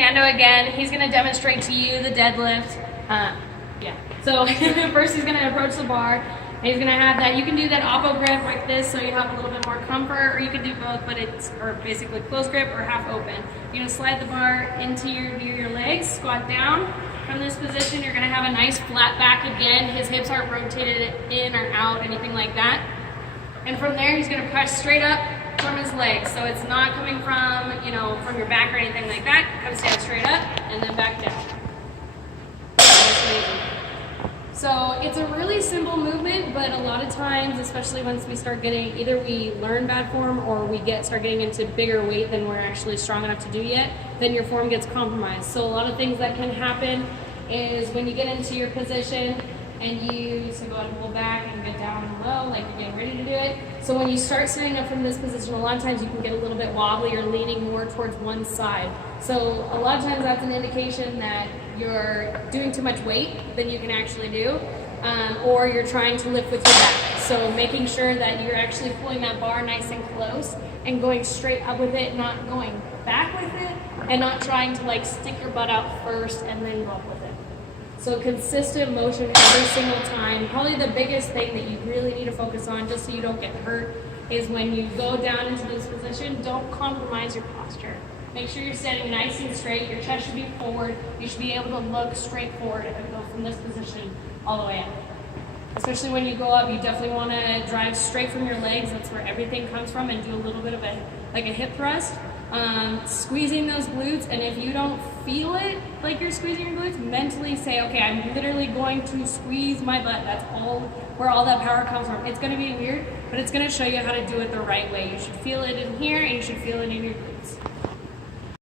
Fernando again. He's going to demonstrate to you the deadlift. So first he's going to approach the bar. And he's going to have that. You can do that oppo grip like this, so you have a little bit more comfort, or you can do both, but or basically close grip or half open. You're going to slide the bar into your legs, squat down. From this position, you're going to have a nice flat back again. His hips aren't rotated in or out, anything like that. And from there, he's going to press straight up from his legs. So it's not coming from, from your back or anything like that. Comes down straight up and then back down. That's amazing. So it's a really simple movement, but a lot of times, especially once we start getting, either we learn bad form or we start getting into bigger weight than we're actually strong enough to do yet, then your form gets compromised. So a lot of things that can happen is when you get into your position and you go ahead and pull back and get down and low, like you're getting ready to do it. So when you start sitting up from this position, a lot of times you can get a little bit wobbly or leaning more towards one side. So a lot of times that's an indication that you're doing too much weight than you can actually do, or you're trying to lift with your back. So making sure that you're actually pulling that bar nice and close and going straight up with it, not going back with it, and not trying to stick your butt out first and then go up with it. So consistent motion every single time. Probably the biggest thing that you really need to focus on, just so you don't get hurt, is when you go down into this position, don't compromise your posture. Make sure you're standing nice and straight. Your chest should be forward. You should be able to look straight forward and go from this position all the way up. Especially when you go up, you definitely want to drive straight from your legs. That's where everything comes from, and do a little bit of a hip thrust. Squeezing those glutes, and if you don't feel it like you're squeezing your glutes, mentally say, okay, I'm literally going to squeeze my butt. That's where all that power comes from. It's going to be weird, but it's going to show you how to do it the right way. You should feel it in here, and you should feel it in your glutes.